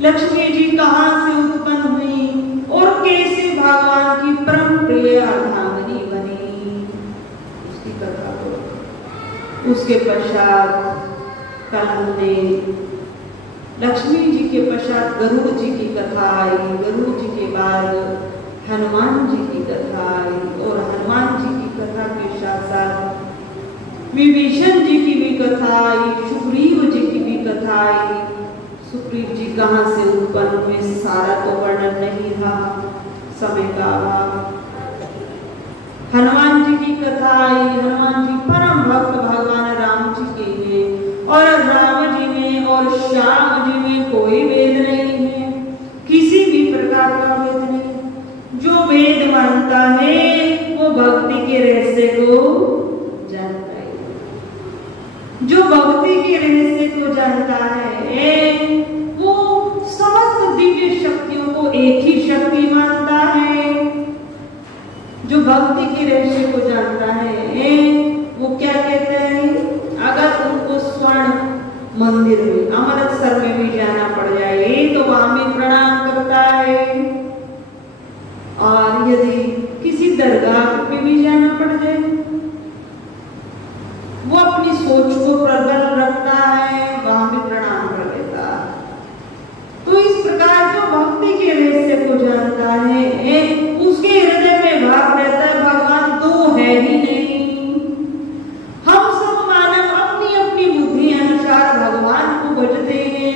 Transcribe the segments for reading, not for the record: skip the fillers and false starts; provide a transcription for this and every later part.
लक्ष्मी जी कहाँ से उत्पन्न हुई और कैसे भगवान की परम प्रिय अर्धांगिनी बनी, उसकी कथा को। उसके पश्चात कल हमने लक्ष्मी जी के पश्चात गरुड़ जी की कथा आई, गरुड़ जी के बाद हनुमान जी की कथा आई, और हनुमान जी की कथा के साथ साथ विभीषण जी की भी कथा आई, सुग्रीव जी की भी कथा आई। सुग्रीव जी कहाँ से उत्पन्न हुए सारा तो वर्णन नहीं था, समय का अभाव। हनुमान जी की कथा आई, हनुमान जी परम भक्त भगवान राम जी के हैं, और राम जी में और श्याम जी में कोई भेद नहीं है, किसी भी प्रकार का भेद नहीं। जो भेद मानता है वो भक्ति के रहस्य को जानता है, जो भक्ति के रहस्य को जानता है वो समस्त दिव्य शक्तियों को एक ही शक्ति मानता है। जो भक्ति के रहस्य को जानता है वो क्या कहते हैं, अगर उनको स्वर्ण मंदिर में अमृतसर में भी जाना पड़ जाए तो वहां भी प्रणाम करता है, और यदि किसी दरगाह पे भी जाना पड़ जाए वो अपनी सोच को प्रबल रखता है, वहां भी प्रणाम कर देता है। तो इस प्रकार जो भक्ति के रहस्य को जानता है उसके हृदय में भाव रहता है भगवान दो है ही नहीं। हम सब मानव अपनी अपनी बुद्धि अनुसार भगवान को भजते हैं,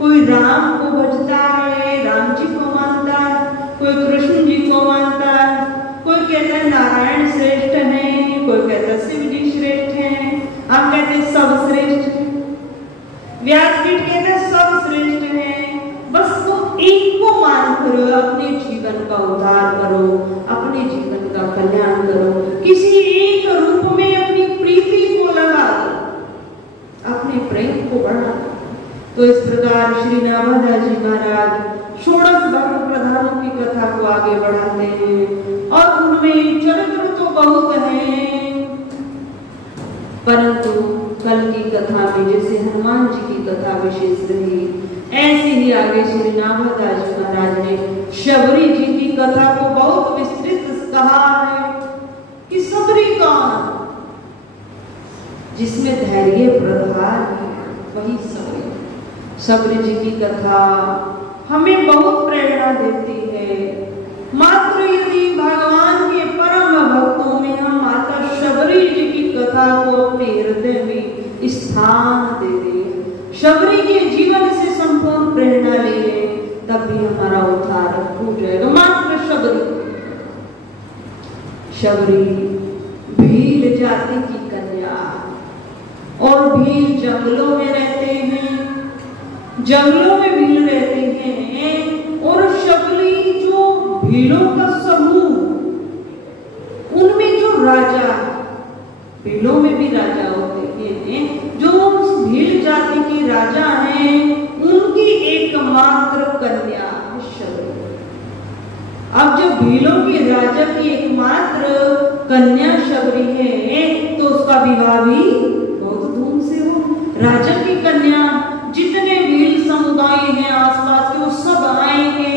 कोई राम को भजता है, राम जी को मानता है, कोई कृष्ण जी को मानता है, कोई कहता है नारायण श्रेष्ठ है, कोई कहता है शिव जी श्रेष्ठ है, हम कहते हैं सब श्रेष्ठ है, व्यासपीठ कहते हैं सब श्रेष्ठ है। बस वो एक को मानकर अपने जीवन का उद्धार करो, अपने जीवन का कल्याण करो, किसी एक रूप में अपनी प्रीति को लगा दो, अपने प्रेम को बढ़ा दो। तो इस प्रकार श्री नामदास जी महाराज षोडश भक्त प्रधानों की कथा को आगे बढ़ाते हैं, और उनमें चरित्र तो बहुत है, परंतु कल की कथा में जैसे हनुमान जी की कथा विशेष रही, ऐसे ही आगे श्री नामदास जी महाराज ने शबरी जी की कथा को बहुत विस्तृत कहा है कि शबरी कौन, जिसमें धैर्य प्रधान है वही शबरी। शबरी जी की कथा हमें बहुत प्रेरणा देती है। मात्र यदि भगवान के परम भक्तों में हम माता शबरी जी की कथा को अपने हृदय में स्थान दे दें, शबरी के जीवन से संपूर्ण प्रेरणा ले लें, तब भी हमारा उद्धार हो जाएगा। मात्र शबरी भील जाति की कन्या, और भील जंगलों में रहते हैं, जंगलों में भील रहते हैं, और शबरी जो भीलों का समूह, उनमें जो राजा, भीलों में भी राजा होते हैं, जो उस भील जाति के राजा हैं उनकी एकमात्र कन्या शबरी। अब जब भीलों के राजा की एकमात्र कन्या शबरी है तो उसका विवाह भी बहुत धूम से हो। राजा की कन्या, जितने भील समुदाय हैं आसपास के वो सब आएंगे,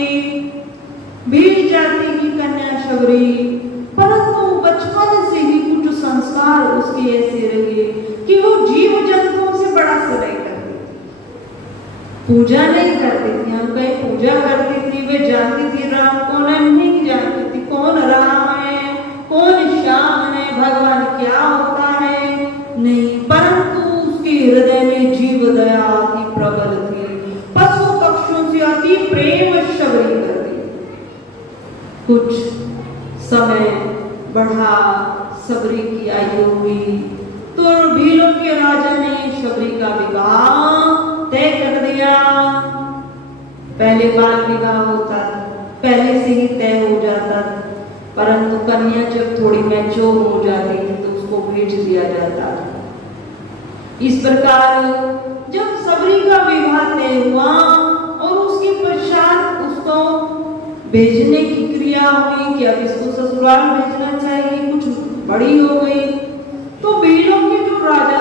भील जाति की कन्या शबरी। परंतु बचपन से ही कुछ संस्कार उसके ऐसे रहे कि वो जीव जंतुओं से बड़ा स्नेह करती थी, पूजा नहीं करती थी। हम कहीं पूजा करती थी, वे जानती थी राम कौन है, नहीं जानती थी कौन राम है, कौन श्याम है, भगवान क्या होता है, नहीं। परंतु उसके हृदय में जीव दया अति प्रबल थी, पशु पक्षियों से अति प्रेम शबरी करती। कुछ समय बढ़ा, शबरी की आयु हुई तो भीलों के राजा ने शबरी का विवाह तय कर दिया। पहले बाल विवाह होता था, पहले से ही तय हो जाता था, परंतु कन्या जब थोड़ी मैच्योर हो जाती थी तो उसको भेज दिया जाता था। इस प्रकार जब शबरी का विवाह तय हुआ और उसके पश्चात उसको भेजने की क्रिया हुई कि अब इसको ससुराल भेजना चाहिए, कुछ बड़ी हो गई, तो भीलों के जो राजा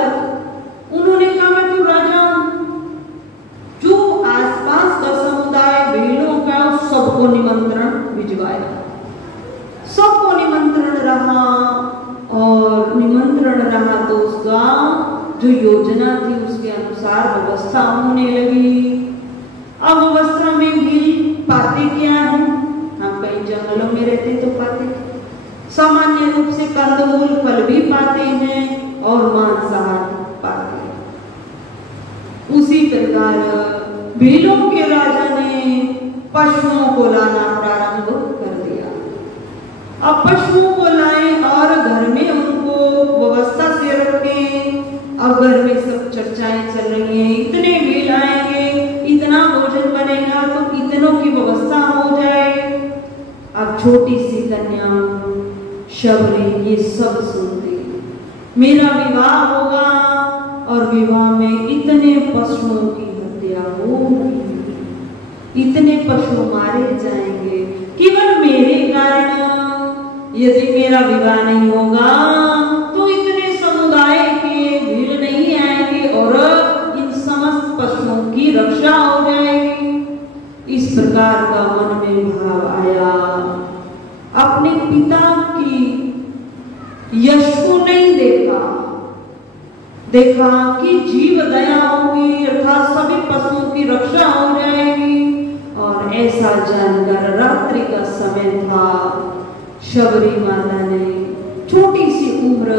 उन्होंने कहा मैं तो राजा हूं, जो आसपास का समुदाय जो योजना थी उसके अनुसार व्यवस्था होने लगी। अब व्यवस्था में भी पाते क्या है, हम कहीं जंगलों में रहते तो पाते, सामान्य रूप से कंदमूल फल भी पाते हैं और मांसाहार पाते हैं। उसी प्रकार भीलों के राजा ने पशुओं को लाना प्रारंभ कर दिया। अब पशुओं को लाएं और घर में उनको व्यवस्था से रखें। अब घर में सब चर्चाएं चल रही हैं, इतने भील आएंगे, इतना भोजन बनेगा तो इतनों की व्यवस्था हो जाए। अब छोटी सी कन्या शबरी ये सब सुनती, मेरा विवाह होगा और विवाह में इतने पशुओं की हत्या होगी, इतने पशु मारे जाएंगे केवल मेरे कारण। यदि मेरा विवाह नहीं होगा तो इतने समुदाय के भीड़ नहीं आएंगे और इन समस्त पशुओं की रक्षा हो जाएगी। इस प्रकार का मन में भाव आया। अपने पिता की यश को नहीं देखा कि जीव दया होगी अर्थात सभी पशुओं की रक्षा हो जाएगी। और ऐसा जानकर रात्रि का समय था, शबरी माता ने छोटी सी उम्र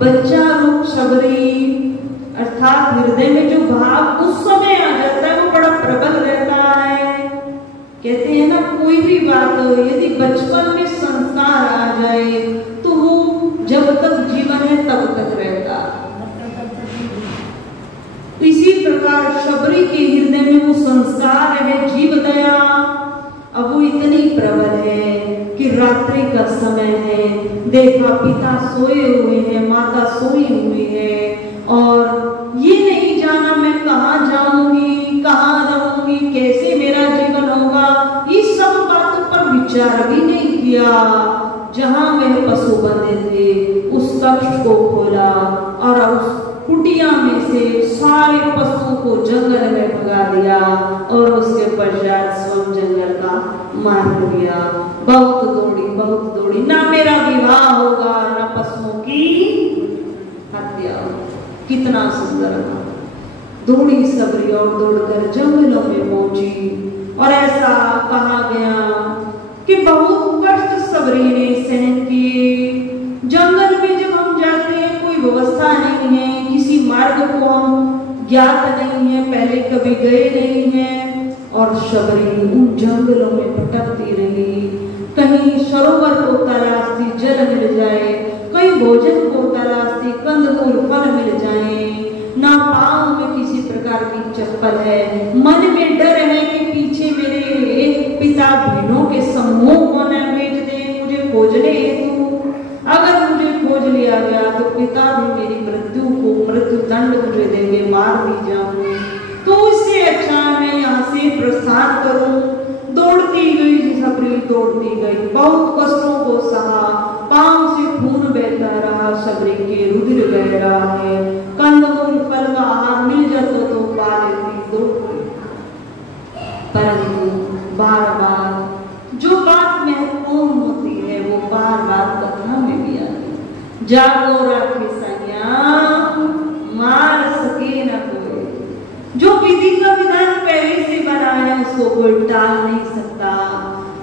बच्चा रूप शबरी अर्थात हृदय में जो भाव उस समय आ जाता है वो बड़ा प्रबल रहता है। कहते हैं ना, कोई भी बात यदि बचपन में संस्कार आ जाए तो वो जब तक जीवन है तब तक रहता। इसी प्रकार शबरी के हृदय में वो संस्कार है, जीव दया। अब वो इतनी प्रबल है कि रात्रि का समय है, देखा पिता सोए हुए हैं, माता सोई हुई है और ये नहीं जाना मैं कहाँ जाऊंगी, कहाँ रहूंगी, कैसे मेरा जीवन होगा, इस सब बातों पर विचार भी नहीं किया। जहां वह पशु बंधे थे उस कक्ष को खोला और उस कुटिया में से सारे पशुओं को जंगल में भगा दिया और उसके पश्चात स्वयं जंगल का मार दिया। बहुत दौड़ी, ना मेरा विवाह होगा ना पशुओं की हत्या। कितना सुंदर था। दौड़ी शबरी और दौड़कर जंगलों में पहुंची और ऐसा कहा गया कि बहुत कष्ट शबरी ने सहन किए। जंगल में जब हम जाते हैं कोई व्यवस्था नहीं है, किसी मार्ग को हम ज्ञात नहीं है, पहले कभी गए नहीं हैं और शबरी उन जंगलों में भटकती रही। कहीं सरोवर को तलाशती जल मिल जाए, कहीं भोजन को तलाशती कंदमूल फल मिल जाए, ना पांव में किसी प्रकार की चप्पल है, मन में डर है कि पीछे मेरे पिता भीलों के समूह को न भेज दे मुझे खोजने हेतु। अगर मुझे खोज लिया गया तो पिता भी मेरी मृत्यु दंड मुझे देंगे, मार भी जाऊंगी। तो इससे अच्छा मैं यहाँ से प्रस्थान करूं। दौड़ती गई शबरी, दौड़ती गई, बहुत कष्टों को सहा, पांव से खून बहता रहा, शबरी के रुधिर बह रहा है। कंदमूल फल का आहार मिल जाता तो पा लेती, दौड़ती। परंतु बार बार जो बात महत्वपूर्ण होती है वो बार बार कथा में भी आती। जागो राखे सैया मार सके न कोई। जो विधि का विधान पहले से बना है उसको कोई टाल नहीं सकता।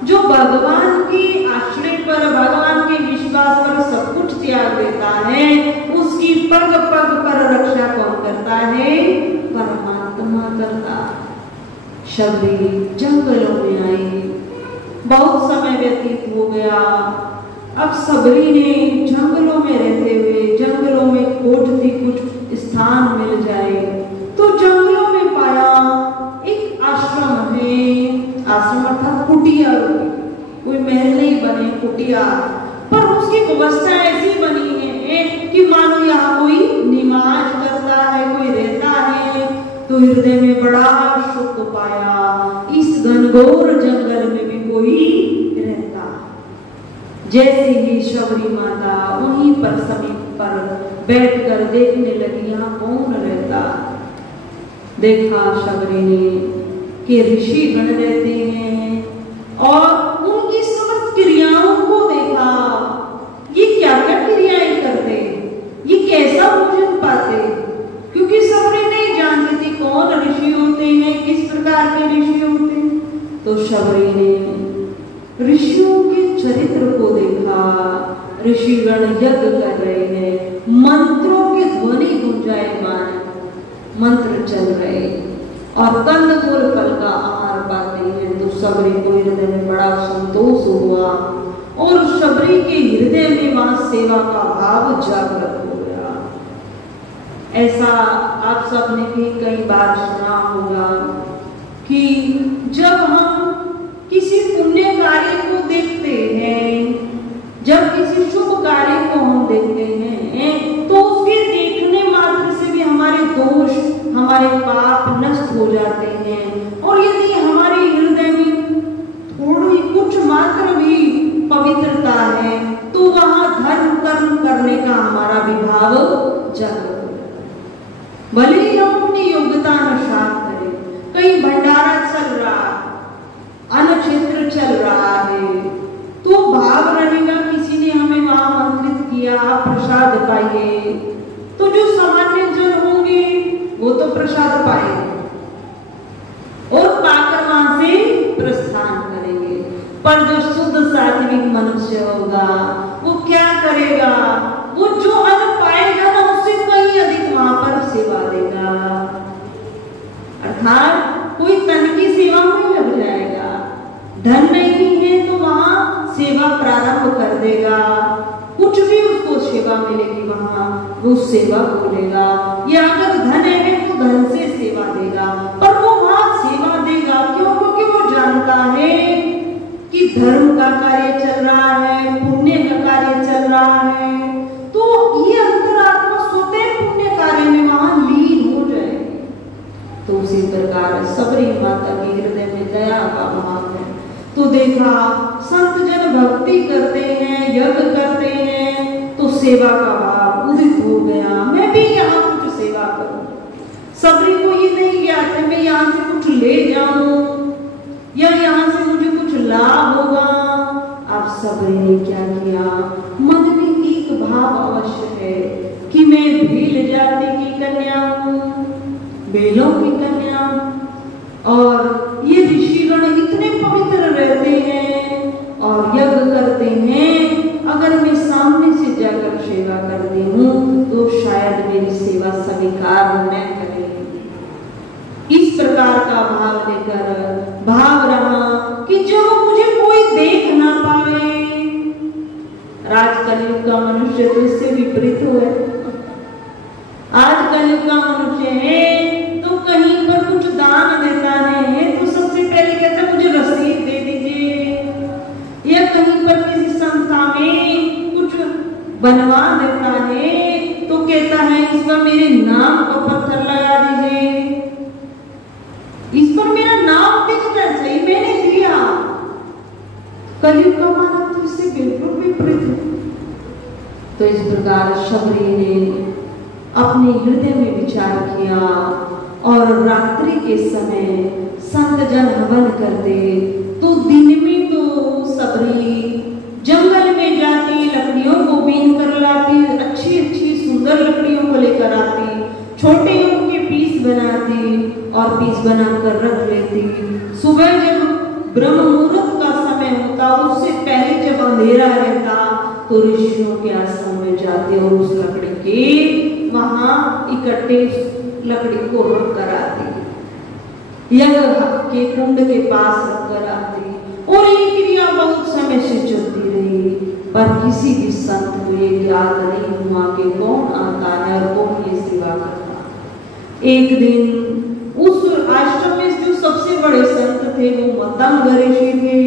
जो भगवान के आश्रय पर, भगवान के विश्वास पर सब कुछ त्याग देता है उसकी पग पग पर रक्षा कौन करता है? परमात्मा करता। शबरी जंगलों में आई, बहुत समय व्यतीत हो गया। अब शबरी ने जंगलों में रहते हुए जंगलों में खोजती कुछ स्थान मिल जाए तो जंगलों में पाया एक आश्रम है। आश्रम अर्थात कुटिया, कोई महल नहीं बने, कुटिया, पर उसकी व्यवस्था ऐसी बनी है कि मानो यहाँ कोई निवास करता है, कोई रहता है। तो हृदय में बड़ा सुख पाया, इस घनघोर जंगल में भी कोई रहता। जैसे ही शबरी माता वहीं पर समीप पर बैठकर देखने लगी यहाँ कौन रहता। देखा शबरी ने कि ऋषि गण रहते हैं और उनकी समस्त क्रियाओं को देखा। ये क्या क्या क्रियाएं करते, ये कैसा भोजन पाते, कौन ऋषि होते हैं, किस प्रकार के ऋषि होते हैं? तो शबरी ने ऋषियों के चरित्र को देखा। ऋषिगण यज्ञ कर रहे हैं, मंत्रों की ध्वनि गुंजायमान, मंत्र चल रहे और कंदमूल फल का आहार पाते हैं। तो शबरी को हृदय में बड़ा संतोष हुआ और शबरी के हृदय में मां सेवा का भाव जागृत हो गया। ऐसा आप सबने भी कई बार सुना होगा कि जब हम किसी पुण्य कार्य को देखते हैं, जब किसी शुभ कार्य को हम देखते हैं, तो उसके देखने मात्र से भी हमारे दोष, हमारे पाप नष्ट हो जाते हैं। और यदि हमारे हृदय में थोड़ी कुछ मात्र भी पवित्रता है, तो वहां धर्म कर्म करने का हमारा भी भाव जागृत हो जाता है। भले ही हम अपनी योग्यता अनुसार करें, कहीं भंडारा चल रहा, अन्न क्षेत्र चल रहा है, तो भाव रहेगा किसी ने हमें वहां आमंत्रित किया, प्रसाद पाइए, तो जो सामान्य जन होंगे वो तो प्रसाद पाएंगे और पाकर वहां से प्रस्थान करेंगे। पर जो शुद्ध सात्विक मनुष्य होगा वो क्या करेगा? वो जो अन्न पाएगा ना, उससे कहीं अधिक वहां पर सेवा देगा, अर्थात कोई तन की सेवा में लग जाएगा। धन नहीं है तो वहां सेवा प्रारंभ कर देगा, कुछ भी उसको सेवा मिलेगी वहां वो सेवा बोलेगा, या अगर धन है तो धन से सेवा देगा, पर वो वहां सेवा देगा। क्यों? क्योंकि वो जानता है कि धर्म का कार्य चल रहा है, पुण्य का कार्य चल रहा है, तो ये अंतरात्मा स्वतः पुण्य कार्य में वहां लीन हो जाएगी। तो उसी प्रकार सबरी माता के हृदय में दया का भाव है। तो देखा संत जन भक्ति करते हैं, यज्ञ करते हैं, तो सेवा का भाव उदित हो गया, मैं भी यहाँ कुछ सेवा करूं। सबरी को ये नहीं ज्ञात है मैं यहाँ से कुछ ले जाऊं या यहाँ से मुझे कुछ लाभ होगा। अब सबरी ने क्या किया? मन में एक भाव अवश्य है कि मैं भील जाति की कन्या हूं, बेलों की कन्या, और ये ऋषिगण इतने पवित्र रहते हैं और यज्ञ करते हैं, अगर मैं सामने से जाकर सेवा करती हूँ तो शायद मेरी सेवा स्वीकार न करें। इस प्रकार का भाव लेकर भाव रहा कि जब मुझे कोई देख ना पावे। आज कलयुग का मनुष्य तो इससे विपरीत हुआ। आज कलयुग का मनुष्य है तो कहीं पर कुछ दान देता है तो सबसे पहले कहता है मुझे रसीद दे दीजिए, या कहीं पर किसी संस्था में कुछ बनवा देता है तो कहता है इस पर मेरे नाम का पत्थर लगा दीजिए, इस पर मेरा नाम दिखना चाहिए, मैंने दिया। कलयुग का मानव तो इससे बिल्कुल विपरीत है। तो इस प्रकार शबरी ने अपने हृदय में विचार किया और रात्रि के समय संत जन हवन करते, तो दिन में तो सबरी जंगल में जाती, लकड़ियों को बीन कर लाती, अच्छी अच्छी सुंदर लकड़ियों को लेकर आती, छोटे उनके पीस बनाती और पीस बनाकर रख लेती। सुबह जब ब्रह्म मुहूर्त का समय होता, उससे पहले जब अंधेरा रहता तो ऋषियों के आश्रम में जाते और उस लकड़ी के वहां इकट्ठे लकड़ी को रख कर आती, यज्ञ के कुंड के पास रख कर आती, और ये क्रिया बहुत समय से चलती रही। पर किसी भी संत को ये ज्ञात नहीं हुआ कि कौन आता है और कौन ये सेवा करता। एक दिन उस आश्रम में जो सबसे बड़े संत थे वो मतंग ऋषि थे।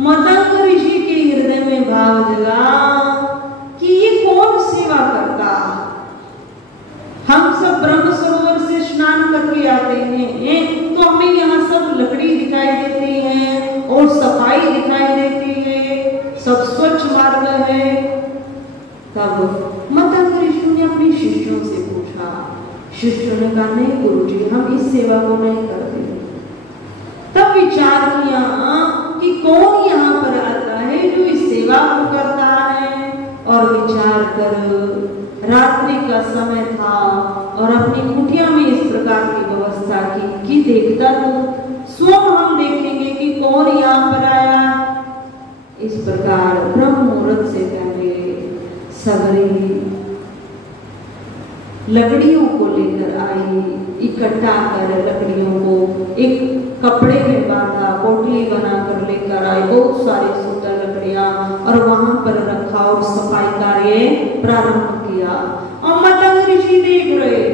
मतंग ऋषि के हृदय में भाव जगा कि ये कौन सेवा करता। हम सब ब्रह्म सरोवर से स्नान करके आते हैं तो हमें यहाँ सब लकड़ी दिखाई देती है और सफाई दिखाई देती है, सब स्वच्छ मार्ग है। तब मतंग ऋषि ने अपने शिष्यों से पूछा, शिष्यों ने कहा नहीं गुरुजी हम इस सेवा को नहीं करते। तब विचार किया कि कौन यहाँ पर आता है जो इस सेवा को करता है, और विचार कर रात्रि का समय था और अपनी कुटिया में इस प्रकार प्रकार की व्यवस्था की कि देखता तो स्वयं हम देखेंगे कि कौन यहाँ पर आया। इस प्रकार ब्रह्म मुहूर्त से पहले सबरी लकड़ियों को लेकर आई, इकट्ठा कर लकड़ियों को एक कपड़े में बांधा, पोटली बनाकर लेकर आई, बहुत सारी सुंदर लकड़ियां, और वहां पर रखा और सफाई कार्य प्रारंभ किया। और मतंग ऋषि देख रहे,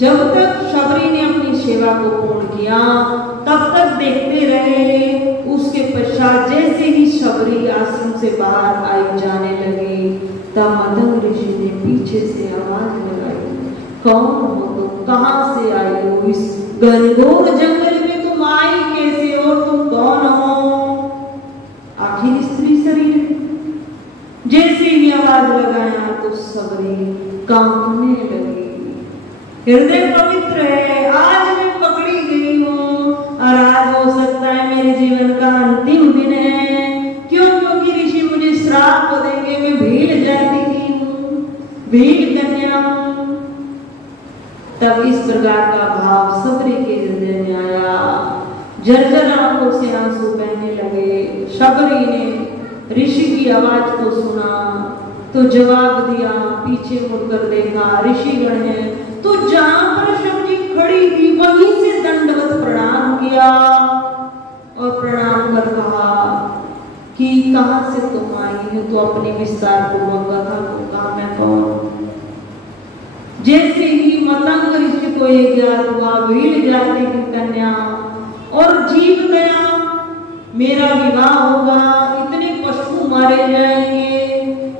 जब तक शबरी ने अपनी सेवा को पूर्ण किया तब तक देखते रहे। उसके पश्चात जैसे ही शबरी आश्रम से बाहर आई जाने लगी, तब मतंग ऋषि ने पीछे से आवाज लगाई, कौन हो तुम, कहां से आई हो, इस घनघोर जंगल में तुम आई कैसे हो, तुम कौन हो, आखिर स्त्री शरीर। जैसे ही आवाज लगाया तो सबरी कांपने लगी। हृदय पवित्र है, आज मैं पकड़ी गई हूँ और आज हो सकता है मेरे जीवन का अंतिम दिन है। क्यों? क्योंकि ऋषि मुझे श्राप को देंगे, मैं भील जाति की हूँ, भील कन्या हूँ। तब इस प्रकार का भाव सबरी के हृदय में आया, जर्जर आंखों से आंसू बहने लगे। शबरी ने ऋषि की आवाज को सुना तो जवाब दिया, पीछे मुड़कर देखा, ऋषिगण है। तो जहां पर शबरी खड़ी थी वहीं से दंडवत प्रणाम किया और प्रणाम कर कहा कि कहां से तुम आई हो, तो अपनी विस्तार पूर्वक कथा को कहा, मैं कौन। जैसे ही मतंग ऋषि को ये ज्ञात हुआ, भील जाति की कन्या और जीव गया, मेरा विवाह होगा, इतने पशु मारे जाएंगे,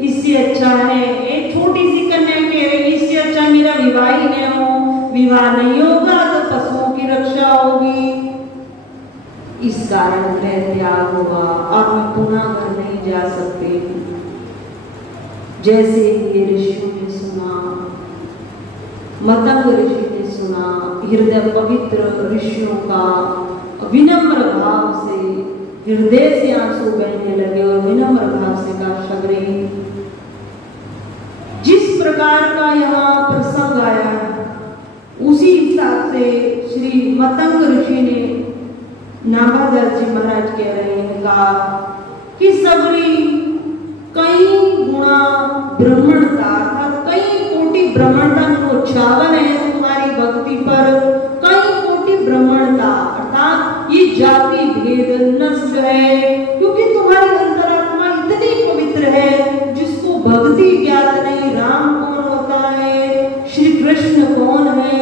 इससे अच्छा है एक छोटी सी कन्या के, इससे अच्छा मेरा विवाह ही नहीं हो, विवाह नहीं होगा तो पशुओं की रक्षा होगी। इस कारण गृह त्याग हुआ और मैं पुनः घर नहीं जा सकती। जैसे ये ऋषियों ने सुना, मतंग ऋषि ने सुना, हृदय पवित्र ऋषियों का विनम्र भाव से हृदय से आंसू बहने लगे और विनम्र भाव से कहा, शबरी, जिस प्रकार का यहाँ प्रसंग आया उसी हिसाब से श्री मतंग ऋषि ने नाभादास जी महाराज कह रहे हैं कहा कि सबरी कई गुणा ब्राह्मणता, कई कोटि ब्राह्मणता को छावन है तुम्हारी भक्ति पर, कई कोटि ब्राह्मणता अर्थात ये जाति भेद नष्ट है, क्योंकि तुम्हारी अंतरात्मा इतनी पवित्र है जिसको भक्ति ज्ञात नहीं, राम कौन होता है, श्री कृष्ण कौन है,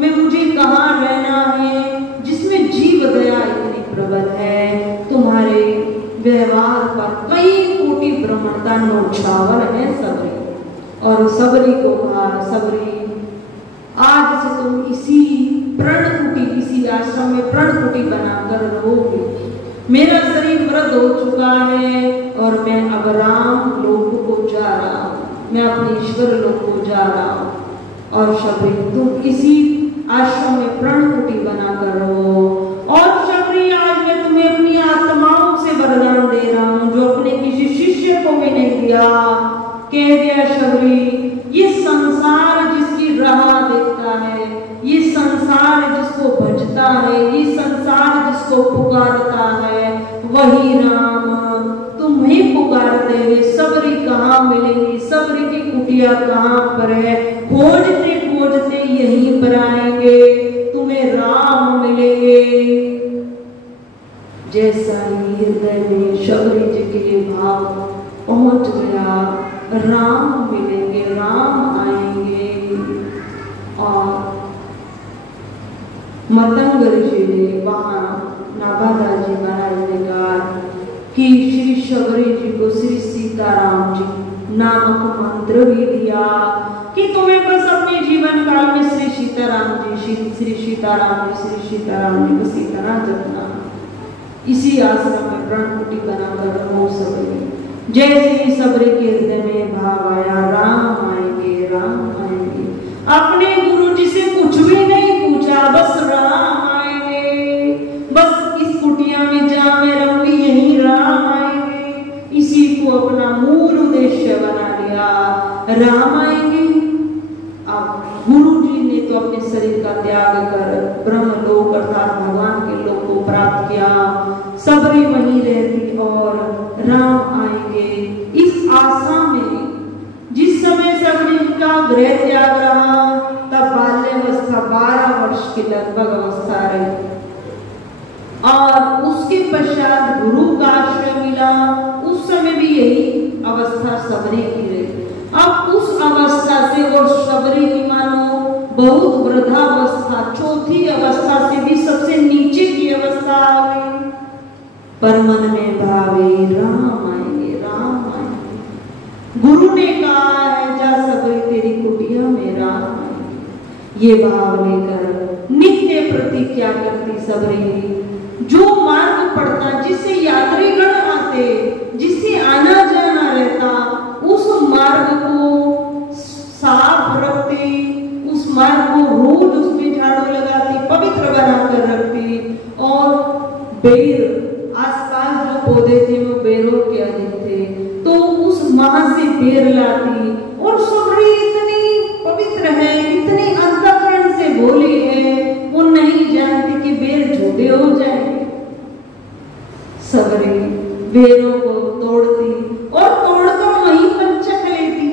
मैं मुझे कहाँ रहना है, जिसमें जीव दया इतनी प्रबल है, तुम्हारे व्यवहार पर कई कोटि ब्राह्मणता नौछावर है सबरी। और सबरी को कहा, सबरी आज से तुम इसी प्रणकुटी, इसी आश्रम में प्रणकुटी बनाकर रहोगे। मेरा शरीर मृत हो चुका है और मैं अब राम लोक को जा रहा हूँ, मैं अपने ईश्वर लोक को जा रहा हूँ। और शबरी तुम इसी आश्रम में प्रणकुटी बनाकर रहो। और शबरी आज मैं तुम्हें अपनी आत्माओं से वरदान दे रहा हूँ जो अपने किसी शिष्य को भी नहीं दिया। कह दिया शबरी, ये संसार जिसकी राह देखता है, ये संसार जिसको भजता है, ये संसार जिसको पुकारता है, वही राम तुम्हें पुकारते हुए सबरी कहाँ मिलेंगी, सबरी की कुटिया कहाँ पर है, खोजते खोजते यहीं पर आएंगे, तुम्हें राम मिलेंगे। जैसा ही हृदय में शबरी जी के भाव पहुंच गया, राम मिलेंगे, राम आएंगे। और मतंग ऋषि ने वहां नाभादास जी महाराज ने कहा कि श्री शबरी जी को श्री सीताराम जी नामक मंत्र भी दिया कि तुम्हें बस अपने जीवन काल में श्री सीताराम जी, श्री सीताराम जी, श्री सीताराम जी बस इतना जपना। इसी आश्रम में प्रणकुटी बनाकर रहो सबरी। जैसे ही सबरी के हृदय में भाव आया, राम आएंगे, राम आएंगे, अपने गुरु जी से कुछ भी नहीं पूछा, बस राम आएंगे, बस इस कुटिया में जहाँ मैं रहूंगी यही राम आएंगे, इसी को अपना मूल उद्देश्य बना लिया, राम आएंगे। अब गुरु जी ने तो अपने शरीर का त्याग कर ब्रह्मलोक अर्थात भगवान के लोक को प्राप्त किया। सबरी वहीं रहती और राम आएंगे इस आशा में। जिस समय सबरी का गृह त्याग रहा तब बाल्यावस्था 12 वर्ष की लगभग अवस्था रही और उसके पश्चात गुरु का आश्रय मिला। उस समय भी यही अवस्था सबरी की रही। अब उस अवस्था से और सबरी की मानो बहुत वृद्धावस्था, चौथी अवस्था से भी सबसे नीचे की अवस्था आ गई। पर मन में भावे राम आएंगे, राम आएंगे। गुरु ने कहा है जा सबरी तेरी कुटिया में राम आएंगे। ये भाव लेकर नित्य प्रतिज्ञा करती सबरी। जो मार्ग पड़ता, जिससे यात्रीगण आते, जिससे आना जाना रहता, उस मार्ग को साफ रखती, उस मार्ग को रोज उसमें झाड़ू लगाती, पवित्र बनाकर रखती। और बेर, आसपास जो पौधे थे वो बेरों के अधिक थे, तो उस वहां से बेर लाती। और सबरी इतनी पवित्र है, इतनी अंतःकरण से भोली है, वो नहीं जानती कि बेर झूठे हो जाएंगे। सबरी बेरों को तोड़ती और तोड़कर वहीं पर चख लेती।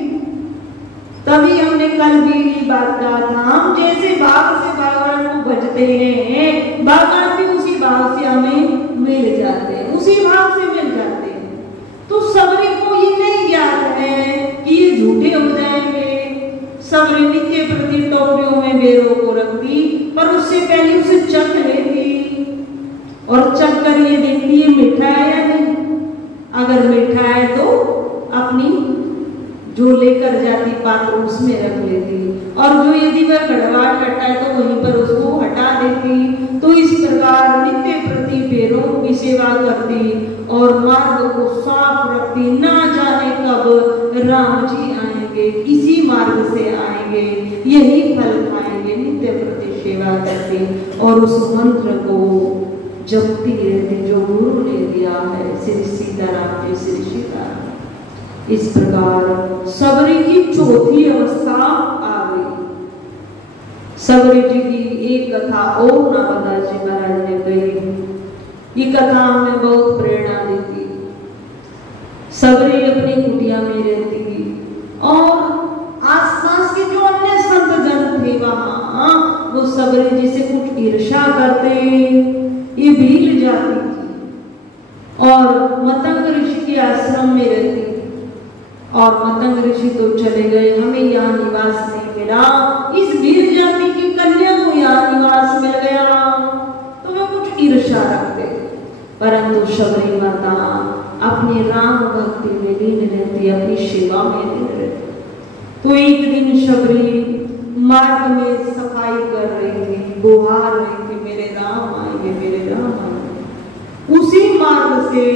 तभी हमने कल भी ये बात कहा था, हम जैसे भाव से भगवान को भजते हैं, भगवान भी उसी भाव से हमें मिल जाते हैं, उसी भाव से मिल जाते हैं। तो सबरी को ये नहीं ज्ञात है कि ये झूठे हो जाएंगे। सबरी नित्य प्रति टोकरियों में बेरों को रखती, पर उससे पहले उसे चख लेती और चख कर ये देखती है मीठा है या नहीं। अगर मीठा है तो अपनी जो लेकर जाती पात्र उसमें रख लेती, और जो यदि वह कड़वा खट्टा है तो वहीं पर उसको हटा देती। तो इस प्रकार नित्य प्रति बेरों की सेवा करती और मार्ग को साफ रखती। ना जाने कब राम जी आएंगे, इसी मार्ग से आएंगे, यही फल खाएंगे। नित्य प्रति सेवा करती और उस मंत्र को जपती रहती जो गुरु ने दिया है, श्री सीताराम जी, श्री सीताराम। इस प्रकार सबरी की चौथी अवस्था आ गई। सबरी जी की एक कथा और नामदास जी महाराज ने कही। ये कथा हमें बहुत प्रेरणा देती। सबरी अपनी कुटिया में रहती और आसपास के जो अन्य संत जन थे वहां वो सबरी जी से कुछ ईर्ष्या करते, ये भील जाती थी और मतंग ऋषि के आश्रम में रहती। और मतंग ऋषि तो चले गए, हमें यहाँ निवास नहीं मिला। इस भील जाति की कन्या को यहाँ निवास मिल गया, तो वे कुछ ईर्ष्या रखते। परंतु सबरी माता अपनी राम भक्ति में लीन रहती, अपनी सेवा में लीन रहती। तो एक दिन सबरी मार्ग में सफाई कर रही थी, गुहार रही थी, मेरे राम आएंगे, मेरे राम आएंगे। उसी मार्ग से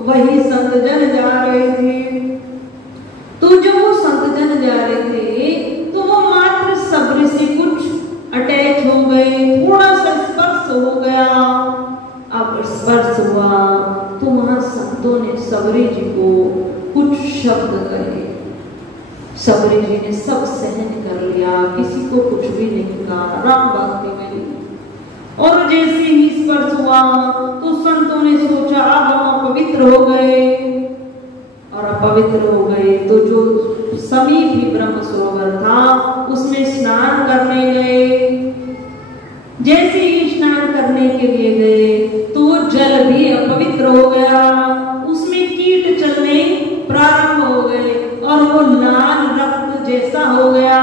वही संत जन जा रहे थे। तो जब वो संत जन जा रहे थे तो वो मात्र सबरी से कुछ अटैच हो गए, थोड़ा सा स्पर्श हो गया। अब स्पर्श हुआ तो वहां संतों ने सबरी जी को कुछ शब्द कहे। सबरी जी ने सब सहन कर लिया, किसी को कुछ भी नहीं कहा, राम भक्ति में नहीं। और जैसे ही स्पर्श हुआ तो संतों ने सोचा अब हम पवित्र हो गए, और अपवित्र हो गए। तो जो समीप ही ब्रह्म सरोवर था उसमें स्नान करने गए। जैसे ही स्नान करने के लिए गए तो जल भी अपवित्र हो गया, उसमें कीट चलने प्रारंभ हो गए और वो लाल रक्त जैसा हो गया।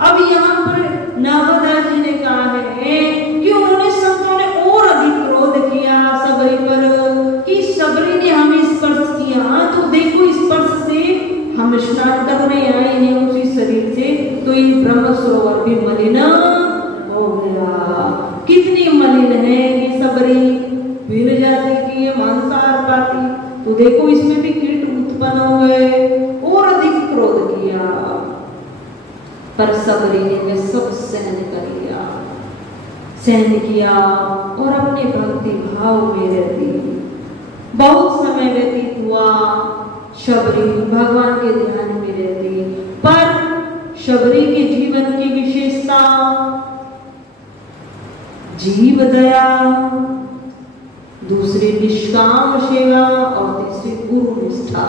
अब यहाँ पर नामदास जी ने कहा है कि उन्होंने संतों ने और अधिक क्रोध किया सबरी पर कि सबरी ने हमें स्पर्श किया, तो देखो स्पर्श से हम स्नान करने आए हैं उसी शरीर से, तो ये ब्रह्म सरोवर भी मलिन हो गया। कितनी मलिन है ये सबरी, भील जाति की ये मांसाहार पाती, तो देखो इसमें भी कीट उत्पन्न हो गए, और अधिक क्रोध किया। पर सबरी ने सब सहन कर लिया, सहन किया और अपने भक्ति भाव में रहती। बहुत समय व्यतीत हुआ, सबरी भगवान के ध्यान में रहती। पर सबरी के जीवन की विशेष विशेषता, जीव दया, दूसरी निष्काम सेवा और तीसरी गुरु निष्ठा।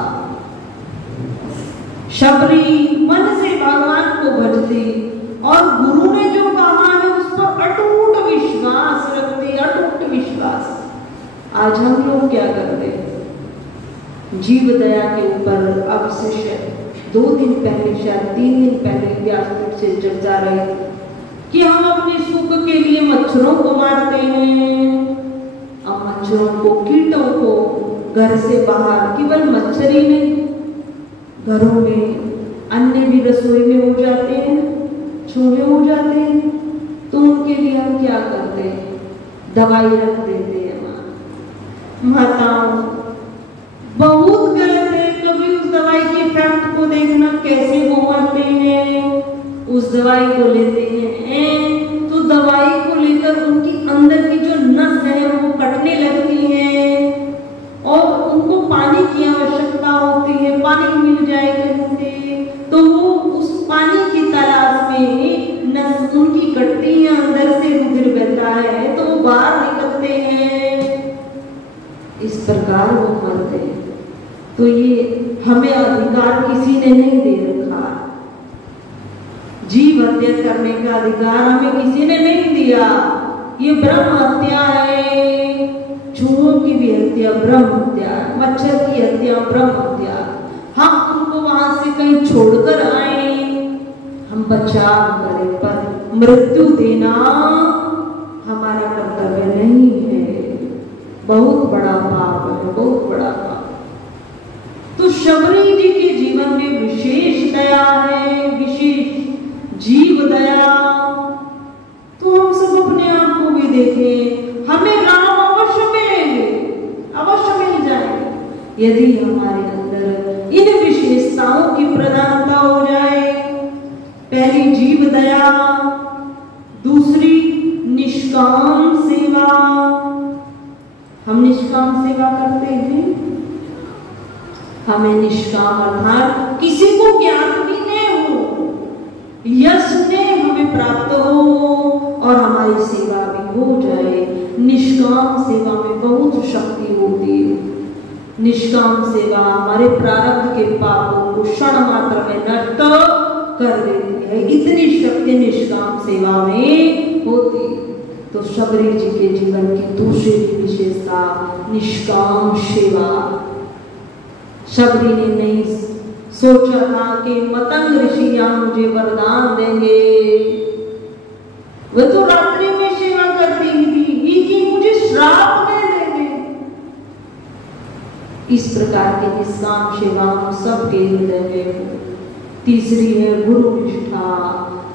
शबरी मन से भगवान को भजती और गुरु ने जो कहा है उस पर अटूट विश्वास रखती, अटूट विश्वास। आज हम लोग क्या करते हैं? जीव दया के ऊपर अब से 2 दिन पहले, शायद 3 दिन पहले व्यासपीठ से चर्चा रही कि हम अपने सुख के लिए मच्छरों को मारते हैं। अब मच्छरों को, कीटों को घर से बाहर, केवल मच्छर ही नहीं, घरों में अन्य भी रसोई में हो जाते हैं, चूहे हो जाते हैं, तो उनके लिए हम क्या करते हैं? दवाई रख देते हैं। माताओं बहुत गलत है, कभी उस दवाई के इफेक्ट को देखना, कैसे वो मरते हैं। उस दवाई को लेते हैं तो दवाई को लेकर उनकी अंदर की जो नस है वो कटने लगती है और उनको पानी की आवश्यकता होती है, पानी मिल जाए कहीं से, तो वो उस पानी की तलाश में नस उनकी कटती है, अंदर से रुधिर बहता है तो वो बाहर निकलते हैं, इस प्रकार वो मरते हैं। तो ये हमें अधिकार किसी ने नहीं दे रखा, जीव हत्या करने का अधिकार हमें किसी ने नहीं दिया। ये ब्रह्म हत्या है, चूहों की भी हत्या ब्रह्म हत्या, मच्छर की हत्या ब्रह्म हत्या। हम उनको वहां से कहीं छोड़कर आए, हम बचाव करें, पर मृत्यु देना हमारा कर्तव्य नहीं है। बहुत बड़ा पाप है, बहुत बड़ा पाप। तो शबरी जी के जीवन में विशेष दया है, विशेष जीव दया। तो हम सब अपने आप को भी देखें, हमें राम अवश्य मिलेंगे, अवश्य मिल जाएंगे यदि हमारे अंदर इन विशेषताओं की प्रधानता हो जाए। पहली जीव दया, दूसरी निष्काम सेवा। हम निष्काम सेवा करते हैं, हमें निष्काम अर्थात किसी को ज्ञान भी नहीं हो, यश ने हमें प्राप्त हो और हमारी सेवा भी हो जाए। निष्काम सेवा में बहुत शक्ति होती है। निष्काम सेवा हमारे प्रारब्ध के पापों को क्षण मात्र में नष्ट कर देती है, इतनी शक्ति निष्काम सेवा में होती है। तो शबरी जी के जीवन की दूसरी विशेषता निष्काम सेवा। शबरी ने नहीं सोचा था कि मतंग ऋषि यहाँ मुझे वरदान देंगे, वह तो रात्रि में सेवा करती थी कि मुझे श्राप दे देंगे। इस प्रकार की निष्काम सेवा हम सबके हृदय में हो। तीसरी है गुरु निष्ठा।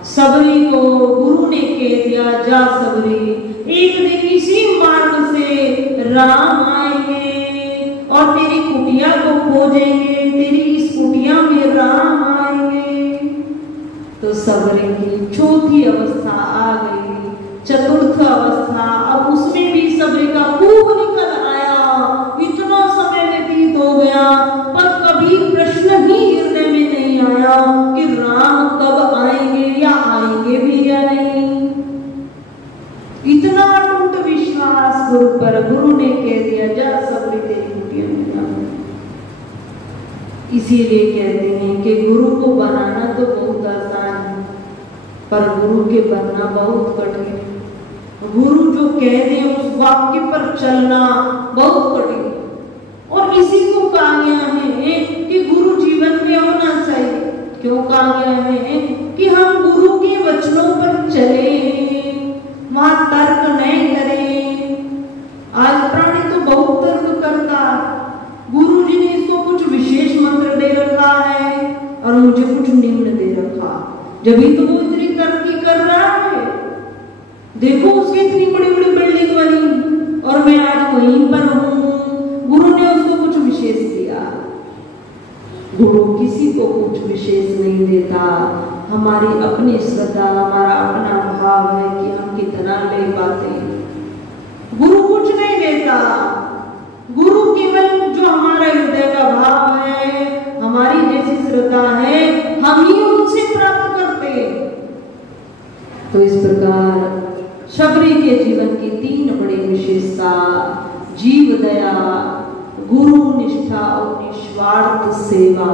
सबरी को गुरु ने कह दिया, जा सबरी, एक दिन इसी मार्ग से राम आएंगे और तेरी कुटिया को खोजेंगे, तेरी इस कुटिया में राम आएंगे। तो सबरी की चौथी अवस्था आ गई, चतुर्थ अवस्था। अब उसमें भी सबरी का खूब निकल आया, इतना समय व्यतीत हो गया, पर कभी प्रश्न ही हृदय में नहीं आया कि राम कब आएंगे या आएंगे भी या नहीं। इतना अटूट विश्वास गुरु पर, गुरु ने कह दिया, जा सबरी तेरी कुटिया में जा। इसीलिए कहते हैं कि गुरु को बनाना तो बहुत आसान है, पर गुरु के बनना बहुत कठिन है। गुरु जो कह दे उस वाक्य पर चलना बहुत कठिन है। और इसी को कहा गया है कि गुरु जीवन में होना चाहिए। क्यों कहा गया है कि हम गुरु के वचनों पर चले, वहां तर्क नहीं करें। आज प्राणी तो बहुत तर्क करता, गुरु जी ने इसको कुछ विशेष मंत्र दे रखा है और मुझे कुछ निम्न दे रखा, जब ही तो वो इतनी तरक्की कर रहा है। देखो उसकी इतनी बड़ी बड़ी बिल्डिंग बनी और मैं आज वहीं पर हूँ। गुरु ने उसको कुछ विशेष दिया। गुरु किसी को कुछ विशेष नहीं देता। हमारी अपनी श्रद्धा, हमारा अपना भाव है कि हम कितना ले पाते हैं। गुरु कुछ नहीं देता। गुरु केवल जो हमारा हृदय का भाव है, हमारी जैसी श्रद्धा है, हम ही उनसे प्राप्त करते हैं। इच्छा और निस्वार्थ सेवा।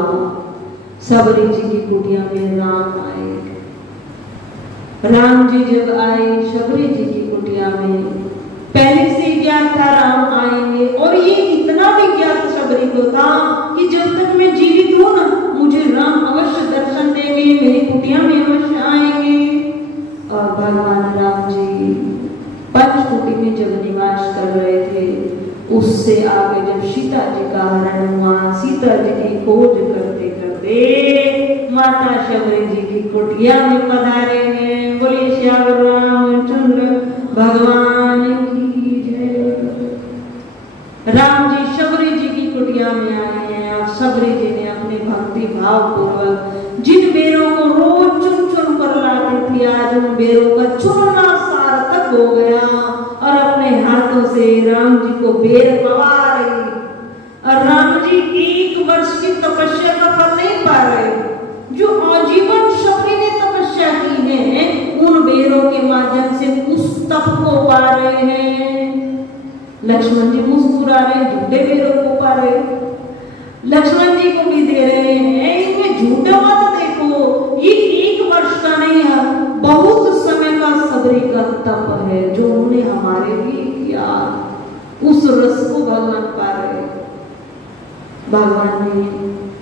सबरी जी की कुटिया में राम आए। राम जी जब आए शबरी जी की कुटिया में, पहले से ज्ञात था राम आएंगे, और ये इतना भी ज्ञात शबरी को था कि जब तक मैं जीवित हूं ना, मुझे राम अवश्य दर्शन देंगे, मेरी कुटिया में अवश्य आएंगे। और भगवान राम जी पंचकुटी में जब निवास कर रहे थे, उससे आगे जब सीता जी का हरण हुआ, सीता जी की खोज करते करते माता शबरी जी की कुटिया में पधारे हैं। बोलिए श्याम रामचंद्र भगवान की जय। राम जी शबरी जी की कुटिया में आए हैं, और शबरी जी ने अपने भक्ति भाव पूर्वक जिन बेरों को रोज चुन चुन कर लाते थे, आज उन बेरों का चुनना सार्थक हो गया, और अपने हाथों से राम जी को बेर पवा रही। और राम जी 1 वर्ष की तपस्या का फल नहीं पा रहे, जो आजीवन शबरी ने तपस्या की है, उन बेरों के माध्यम से उस तप को पा रहे हैं। लक्ष्मण जी मुस्कुरा रहे, झूठे बेरों को पा रहे, लक्ष्मण जी को भी दे रहे हैं, इनमें झूठा मत देखो, ये 1 वर्ष का नहीं है, बहुत समय का सबरी का तप है जो उन्होंने हमारे लिए किया। उस रस को भगवान पा रहे। भगवान ने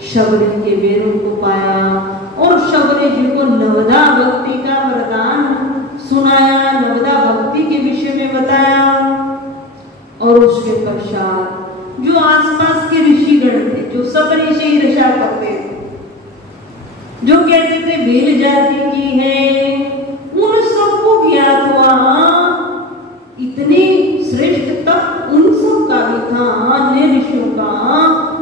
शबरी के बेरों को पाया और शबरी जी को नवदा भक्ति का वरदान सुनाया, नवदा भक्ति के विषय में बताया। और उसके पश्चात जो आसपास के ऋषिगण थे, जो सबरी से ईर्ष्या करते थे, जो कहते थे भील जाति की है, उन सबको ज्ञात हुआ इतनी श्रेष्ठ तप उन सब का भी था, अन्य ऋषियों का,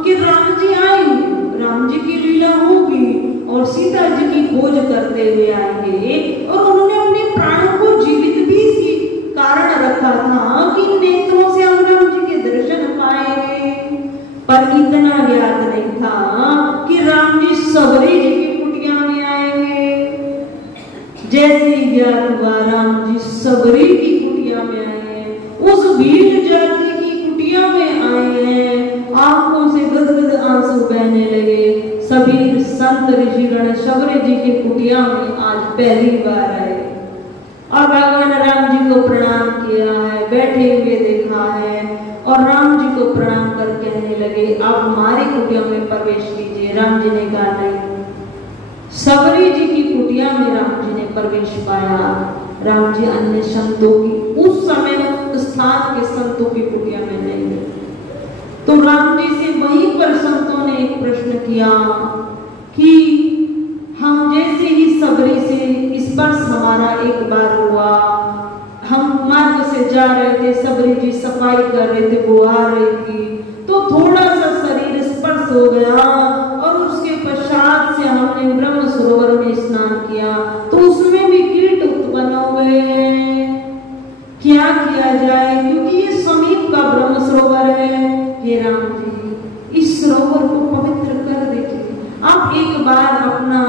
कि राम जी आएंगे, राम जी की लीला होगी और सीता जी की खोज करते हुए आएंगे। और उन्होंने अपने प्राणों को जीवित भी इसी कारण रखा था कि नेत्रों से हम राम जी के दर्शन पाएंगे। पर इतना ज्ञात नहीं था कि राम जी सबरी जी की कुटिया में आएंगे। जैसे ही ज्ञात हुआ राम जी सबरी की कुटिया में आए, उस भील जाति की कुटिया में आए हैं, आंखों से गदगद आंसू बहने लगे। सभी संत ऋषिगण शबरी जी की कुटिया में आज पहली बार आए और भगवान राम जी को प्रणाम किया है, बैठे हुए देखा है, और राम जी को प्रणाम कर कहने लगे आप हमारी कुटिया में प्रवेश कीजिए। राम जी ने कहा नहीं। सबरी जी की कुटिया में राम जी ने प्रवेश पाया। राम जी अन्य संतों की, उस समय स्थान के संतों की कुटिया में नहीं गए। तो राम जी से वहीं पर संतों ने एक प्रश्न किया कि हम जैसे ही सबरी से स्पर्श हमारा एक बार हुआ, हम मार्ग से जा रहे थे, सबरी जी सफाई कर रहे थे, बुहा रही थी, तो थोड़ा सा शरीर स्पर्श हो गया और उसके पश्चात से हमने ब्रह्म सरोवर में स्नान किया तो उसमें भी कीट उत्पन्न हो गए। क्या किया जाए, क्योंकि ये समीप का ब्रह्म सरोवर है। हे राम जी, इस सरोवर को पवित्र कर देखिए, आप एक बार अपना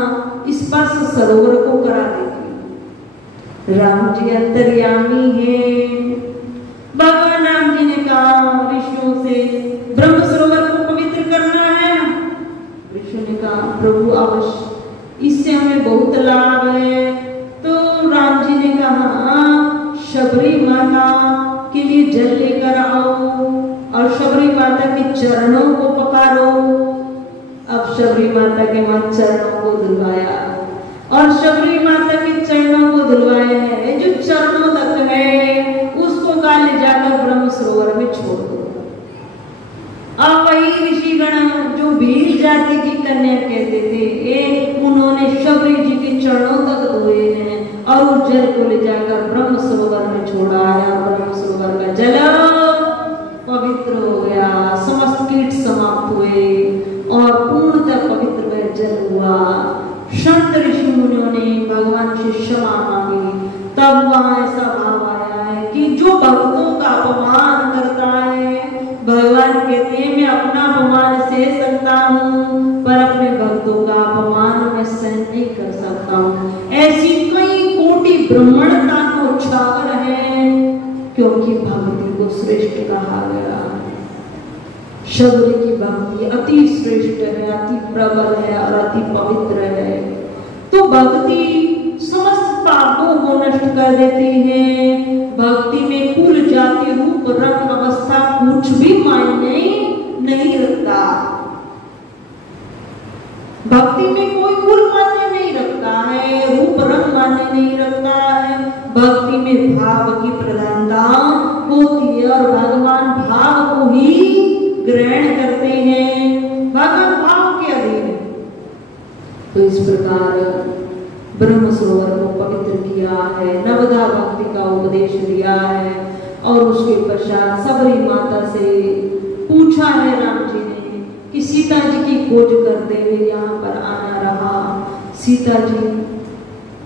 स्पर्श सरोवर को करा देखिए। राम जी अंतर्यामी है। भगवान राम जी ने कहा ऋषियों से ब्रह्म सरोवर को पवित्र करना है। ऋषियों ने कहा प्रभु अवश्य, इससे हमें बहुत लाभ है। तो राम जी ने कहा शबरी माता के लिए जल लेकर आओ और शबरी माता के चरणों को पकारो। अब शबरी माता के चरणों को धुलवाया और शबरी माता के चरणों को धुलवाया है, जो चरणों तक है उसको का ले जाकर ब्रह्म सरोवर में छोड़ दो। अब वही ऋषिगण जो भील जाति की कन्या कहते थे, उन्होंने शबरी जी के चरणों तक धोए हैं और उस जल को ले जाकर ब्रह्म सरोवर में छोड़ा है। ब्रह्म सरोवर का जल पवित्र हो गया, समस्त कीट समाप्त हुए और पूर्णतः पवित्र वह जल हुआ। संत ऋषि मुनियों ने भगवान से क्षमा मांगी, तब वहां ऐसा भाव आया है कि जो भक्तों का अपमान करता है, भगवान कहते हैं मैं अपना अपमान सह सकता हूँ पर अपने भक्तों का अपमान मैं सहन नहीं कर सकता हूँ। ऐसी कई कोटि ब्राह्मणता को छावर है, क्योंकि भक्ति को श्रेष्ठ कहा गया। शबरी की भक्ति अति श्रेष्ठ है, अति प्रबल है और अति पवित्र है। तो भक्ति समस्त पापों को नष्ट कर देती है। भक्ति में कुल जाति रूप रंग अवस्था कुछ भी मायने नहीं रखता। भक्ति में कोई कुल मान्य नहीं रखता है, रूप रंग मान्य नहीं रखता है। भक्ति में भाव की प्रधानता होती है और भगवान भाव को ही ग्रहण करते हैं, भगवान भाव के अधीन है। तो इस प्रकार ब्रह्म सरोवर को पवित्र किया है, नवदा भक्ति का उपदेश दिया है और उसके पश्चात सबरी माता से पूछा है राम जी ने कि सीता जी की खोज करते हुए यहाँ पर आना रहा, सीता जी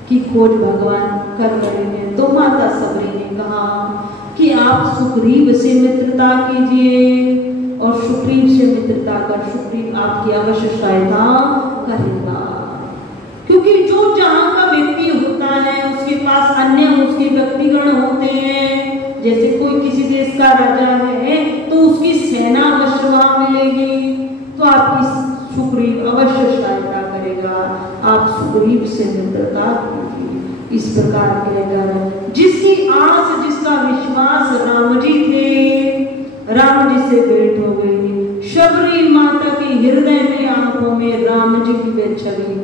की खोज भगवान कर रहे हैं। तो माता सबरी ने कहा कि आप सुग्रीव से मित्रता कीजिए और सुग्रीव से मित्रता कर सुग्रीव आपकी अवश्य सहायता करेगा। क्योंकि जो जहां का व्यक्ति होता है उसके पास अन्य उसके व्यक्तिगण होते हैं। जैसे कोई किसी देश का राजा है तो उसकी सेना अवश्य वहां मिलेगी, तो आपकी सुग्रीव अवश्य सहायता करेगा, आप सुग्रीव से मित्रता कीजिए। इस प्रकार कहकर जिसकी आस जिसका विश्वास राम जी थे, राम जी से भेंट हो गई। शबरी माता के हृदय में आंखों में राम जी की वे छवि,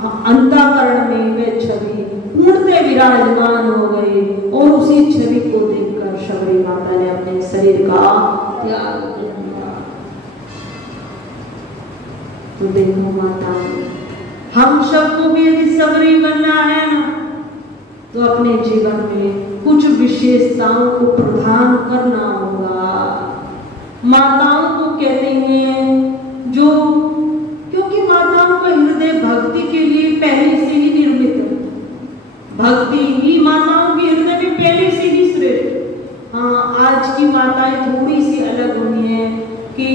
अंतःकरण में वे छवि पूर्णतः विराजमान हो गई और उसी छवि को देखकर शबरी माता ने अपने शरीर का त्याग किया। तो देखो माता, हम सबको भी यदि शबरी बनना है ना तो अपने जीवन में कुछ विशेषताओं को प्रदान करना होगा। माताओं को कहते हैं जो, क्योंकि माताओं का हृदय भक्ति के लिए पहले से ही निर्मित है, भक्ति ही माताओं के हृदय में पहले से ही श्रेष्ठ। हाँ, आज की माताएं थोड़ी सी अलग हुई हैं कि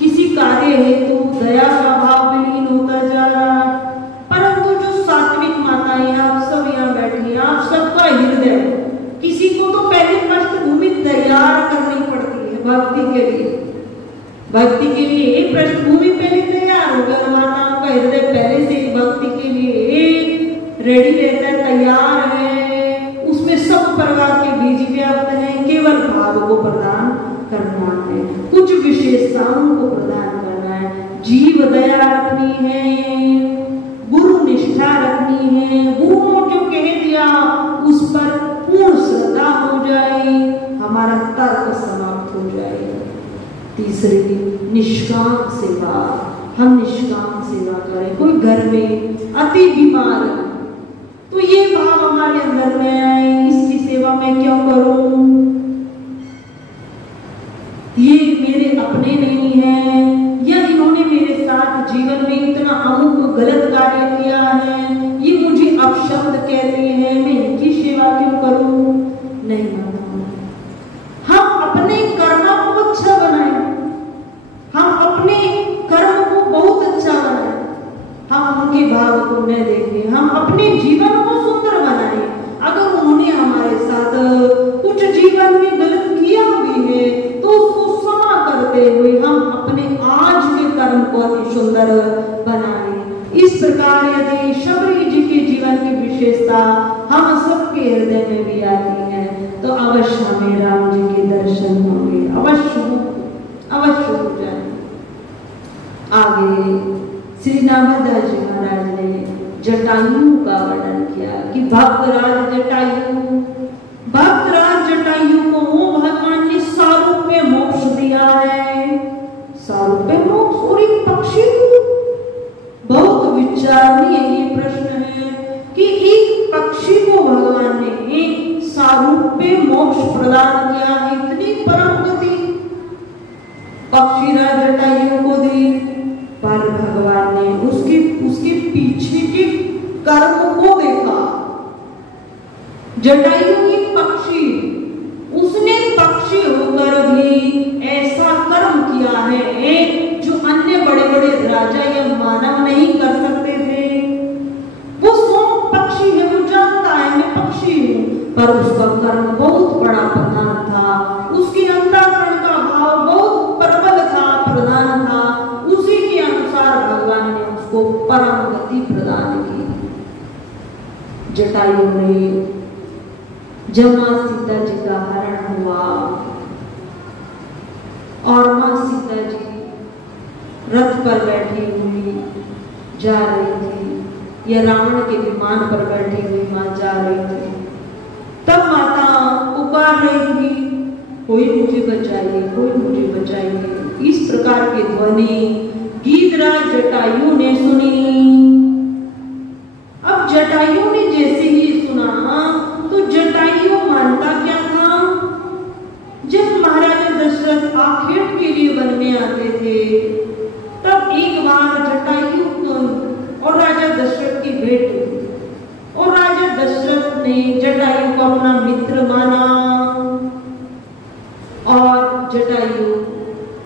किसी कार्य हेतु दया का भाव विलीन होता जा रहा है, परंतु जो सात्विक माताएं आप सब यहाँ बैठी, आप सबका हृदय, किसी को तो पहले पृष्ठभूमि तैयार करनी पड़ती है भक्ति के लिए। भक्ति के लिए पृष्ठभूमि पहले तैयार हो गया, माताओं का हृदय पहले से भक्ति के लिए रेडी रहता है, तैयार है, उसमें सब प्रकार के बीज व्याप्त हैं, केवल भाव को प्रदान करना है, कुछ विशेषताओं को प्रदान करना है, जीव दया रखनी है, गुरु निष्ठा रखनी है, गुरुओं जो कह दिया उस पर पूर्ण श्रद्धा हो जाए, हमारा तर्क समाप्त हो जाए। तीसरी निष्काम सेवा, हम निष्काम सेवा करें। कोई घर में अति बीमार है तो ये भाव हमारे अंदर में आए, इसकी सेवा मैं क्यों करूं, ये मेरे अपने नहीं है, या इन्होंने मेरे साथ जीवन में इतना अमुक गलत कार्य किया है, ये मुझे अपशब्द कहते हैं, मैं इनकी सेवा क्यों करूं। नहीं, हम अपने कर्मों को अच्छा बनाएं, हम अपने कर्म को बहुत अच्छा बनाएं, हम उनके भाव को न देखें, हम अपने जीवन को सुंदर बनाएं। अगर उन्होंने हमारे साथ कुछ जीवन में गलत किया भी है तो उसको क्षमा करते हुए हम अपने आज के कर्म को अति सुंदर बनाएं। इस प्रकार यदि शबरी जी के जीवन की विशेषता हम सबके हृदय में भी आती है तो अवश्य हमें राम जी के दर्शन होंगे, अवश्य हो जाए। आगे श्री नामदास जी महाराज ने जटायु का वर्णन किया कि भक्तराज जटायु को वो भगवान ने सारूप्य मोक्ष दिया है। सारूप्य मोक्ष और एक पक्षी को, बहुत विचारणीय ये प्रश्न है कि एक पक्षी को भगवान ने एक सारूप्य मोक्ष प्रदान किया है, इतनी परम गति पक्षीराज जटायु को दी, पर भगवान ने उसके पीछे के कर्म को देखा। जटायु की पक्षी, उसने पक्षी होकर भी ऐसा कर्म किया है जो अन्य बड़े बड़े राजा या मानव नहीं कर सकते थे। वो स्वयं पक्षी है, वो जानता है मैं पक्षी हूँ, पर उसका कर्म बहुत बड़ा प्रधान था, उसकी अंतःकरण का भाव बहुत जटायु में जब मां सीता जी का हरण हुआ और मां सीता जी रथ पर बैठी हुई जा रही थी या रावण के विमान पर बैठी हुई मां जा रही थी, तब माता पुकार रही थी, कोई मुझे बचाइए, कोई मुझे बचाइए। इस प्रकार की ध्वनि गीधराज जटायु ने सुनी। अब जटायु ने जैसे ही सुना तो जटायु मानता क्या था, जब महाराजा दशरथ आखेट के लिए वन में आते थे तब एक बार जटायु और राजा दशरथ की भेंट हुई और राजा दशरथ ने जटायु को अपना मित्र माना और जटायु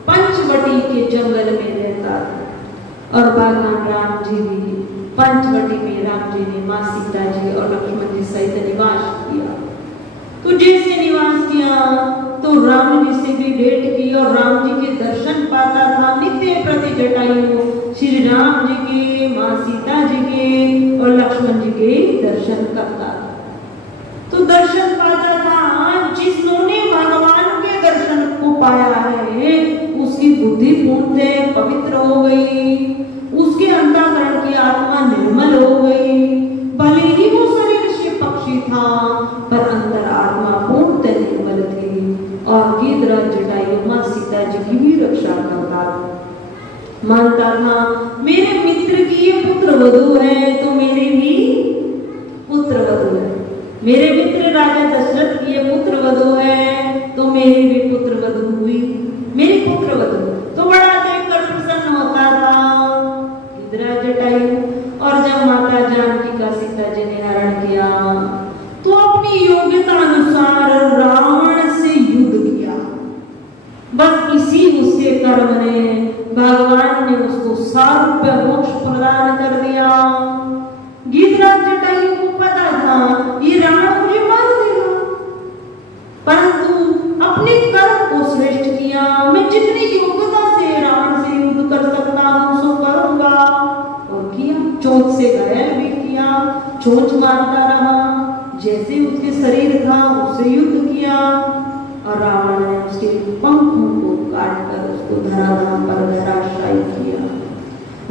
पंचवटी के जंगल में रहता था और भगवान राम जी भी पंचवटी में राम जी ने मां सीता जी और लक्ष्मण जी सहित निवास किया। तो जैसे निवास किया तो राम जी से भी भेंट की और राम जी के दर्शन पाता था। नित्य प्रति जटायु श्री राम जी के, मां सीता जी के और लक्ष्मण जी के दर्शन करता था। तो दर्शन पाता था, जिसने भगवान के दर्शन को पाया है उसकी बुद्धि पूर्णतः पवित्र हो गई, उसके अंतःकरण की आत्मा निर्मल हो गई। भले ही वो शरीर से पक्षी था पर अंतर आत्मा पूर्णतः निर्मल थी और गीधराज जटायु मां सीता जी की भी रक्षा करता था। मानता था मेरे मित्र की ये पुत्र वधू है तो मेरे भी पुत्र वधू है, मेरे मित्र राजा दशरथ की ये पुत्र वधू है तो मेरी भी पुत्र वधू हुई, मेरी पुत्र वधू। तो बड़ा देखकर प्रसन्न होता था गीधराज जटायु। और जब माता जानकी का सीता जी ने हरण किया तो अपनी योग्यता अनुसार रावण से युद्ध किया। बस इसी उसके कर्म ने भगवान ने उसको सारूप्य मोक्ष प्रदान कर दिया। गीधराज जटायु को पता था ये रावण मुझे मार देगा, परंतु अपने कर्म को श्रेष्ठ किया। मैं जितनी योग्यता से रावण से युद्ध कर सकता हूं सो करूंगा और किया। चोट से घायल भी किया, चोट मारता रहा, जैसे उसके शरीर था उससे युद्ध किया और रावण ने उसके पंखों को काटकर उसको धराधाम पर धराशायी किया।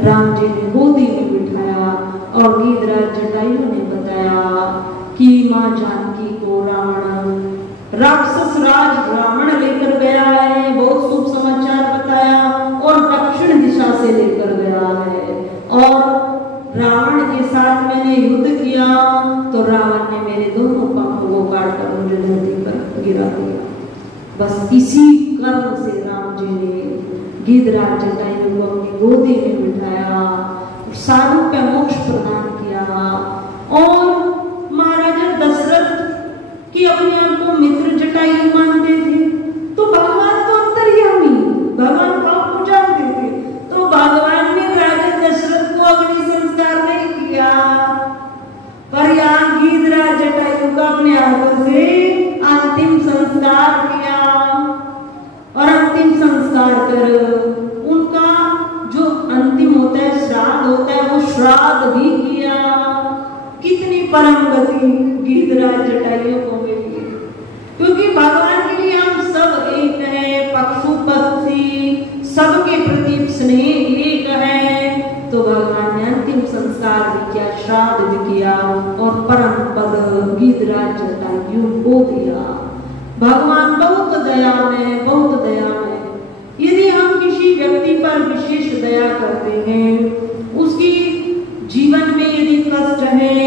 राम जी ने गोदी में बिठाया और गीधराज जटायु ने बताया कि मां जानकी को रावण राक्षस राज रावण लेकर गया है, बहुत शुभ समाचार बताया और दक्षिण दिशा से लेकर गया है और रावण के साथ मैंने युद्ध किया तो रावण ने मेरे दोनों पंखों को काटकर मुझे धरती पर गिरा दिया। बस इसी कर्म से राम जी ने गीधराज जटायु को अपनी गोदी में बिठाया, सारूप्य मोक्ष प्रदान किया और महाराजा दशरथ की अपने आप को मित्र जटायु मानते थे तो भगवान तो अंतर्यामी, भगवान पाप को जानते थे तो भगवान ने राजा दशरथ को अग्नि संस्कार नहीं किया पर यहाँ गीधराज जटायु का अपने हाथों से अंतिम संस्कार किया और अंतिम संस्कार कर उनका जो अंतिम होता है श्राद्ध होता है वो श्राद्ध भी किया। कितनी परम गति गीधराज जटायु को मिली, क्योंकि भगवान के लिए हम सब एक हैं, पशु पक्षी सबके प्रति स्नेह एक है। तो भगवान ने अंतिम संस्कार भी किया, श्राद्ध भी किया और परम पद गीधराज जटायु को दिया। भगवान बहुत दयामय, बहुत दयामय। यदि हम किसी व्यक्ति पर विशेष दया करते हैं, उसकी जीवन में यदि कष्ट है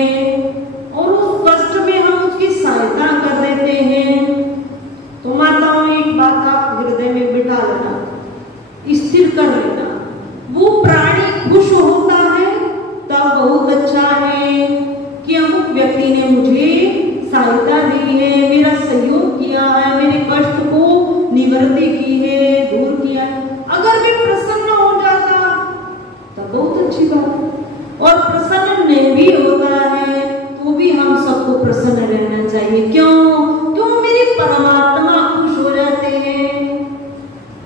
और उस कष्ट में हम उसकी सहायता कर देते हैं तो माताओं एक बात आप हृदय में बिठा लेना, स्थिर कर लेना, वो प्राणी खुश होता है तब बहुत अच्छा है कि अमुक व्यक्ति ने मुझे सहायता दी है, मेरा सहयोग किया है, मेरे कष्ट को निवृत्ति की है, दूर किया। अगर वे प्रसन्न हो जाता तब बहुत अच्छी बात है और प्रसन्न नहीं भी होता है तो भी हम सबको प्रसन्न रहना चाहिए। क्यों मेरे परमात्मा खुश हो जाते हैं।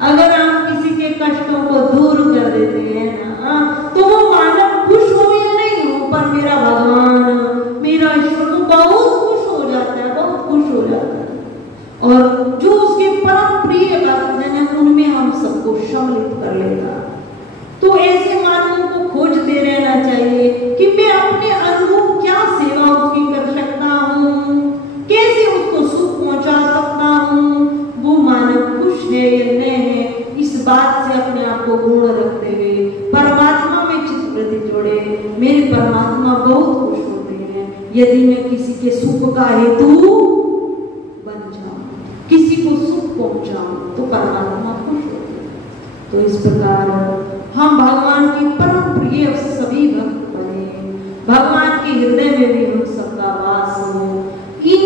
अगर आप किसी के कष्टों को दूर कर देते हैं ना तो वो मानव खुश हो या नहीं हो पर मेरा भगवान, मेरा ईश्वर जो उसके परम प्रिय भक्त हैं उनमें हम सबको सम्मिलित कर लेगा। तो ऐसे मार्गों को खोजते रहना चाहिए कि मैं अपने अनुरूप क्या सेवा उसकी कर सकता हूँ, कैसे उसको सुख पहुंचा सकता हूँ, वो मानव खुश है या नहीं है, इस बात से अपने आप को गुण रखते हुए परमात्मा में चित्तवृत्ति जोड़े। मेरे परमात्मा बहुत खुश होते हैं यदि मैं किसी के सुख का हेतु बन जाऊं, किसी को सुख पहुंचाऊं, तो परमात्मा खुश होते हैं। तो इस प्रकार हम भगवान की परम प्रिय सभी भक्त बने, भगवान के हृदय में भी हम सबका वास हो। इन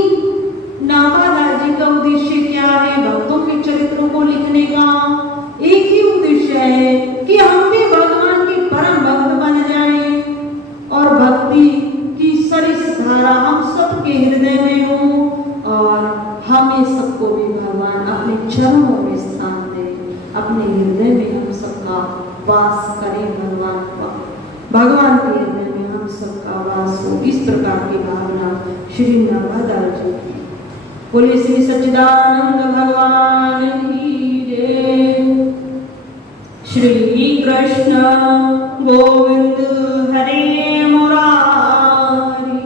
नामादार जी का उद्देश्य क्या है? भक्तों के चरित्रों को लिखने का एक ही उद्देश्य है कि हम भी भगवान के परम भक्त बन जाएं और भक्ति की सरिस धारा हम सबके हृदय में हो और हमें सबको भी भगवान अपने चरणों में स्थान दे, अपने हृदय में हम सबका वास करें। भगवान के हृदय में हम सबका वास हो, इस प्रकार की भावना श्री नामादार जी की। बोले श्री सच्चिदानंद भगवान की जय। श्री कृष्ण गोविंद हरे मुरारी,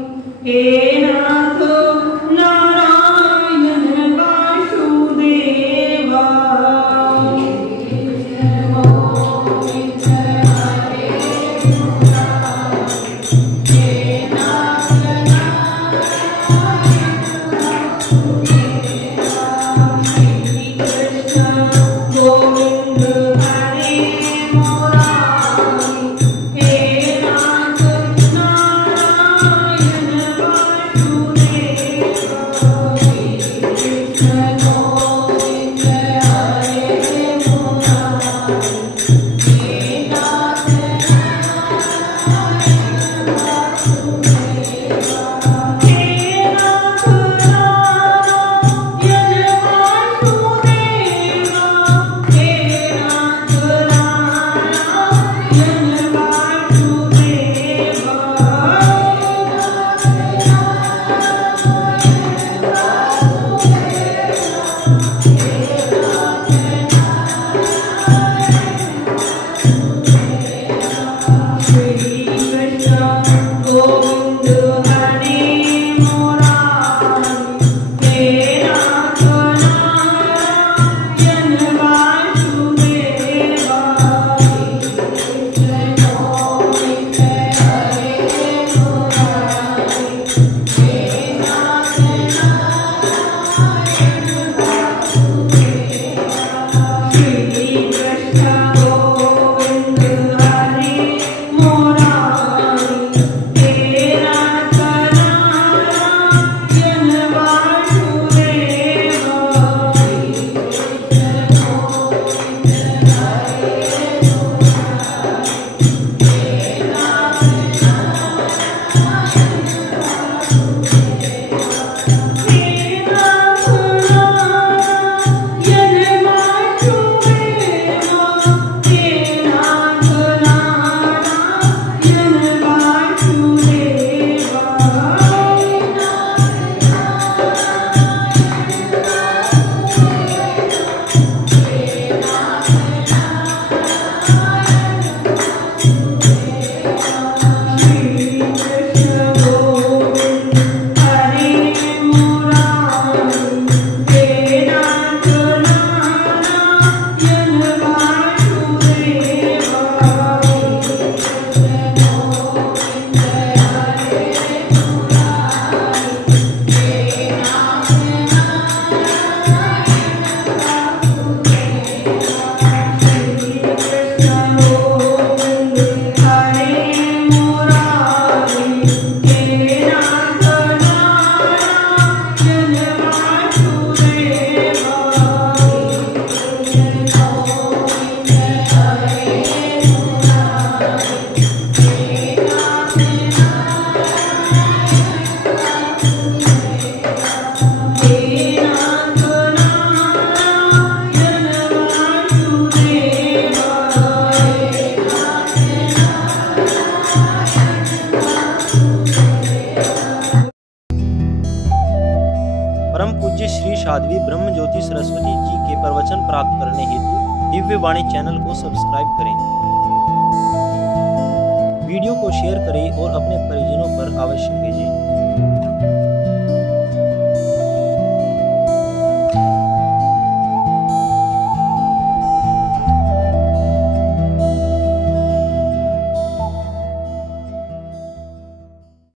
हे नाथ नारायण वासुदेवा। Hare परम पूज्य श्री साध्वी ब्रह्म ज्योति सरस्वती जी के प्रवचन प्राप्त करने हेतु दिव्य वाणी चैनल को सब्सक्राइब करें। वीडियो को शेयर करें और अपने परिजनों पर अवश्य भेजें।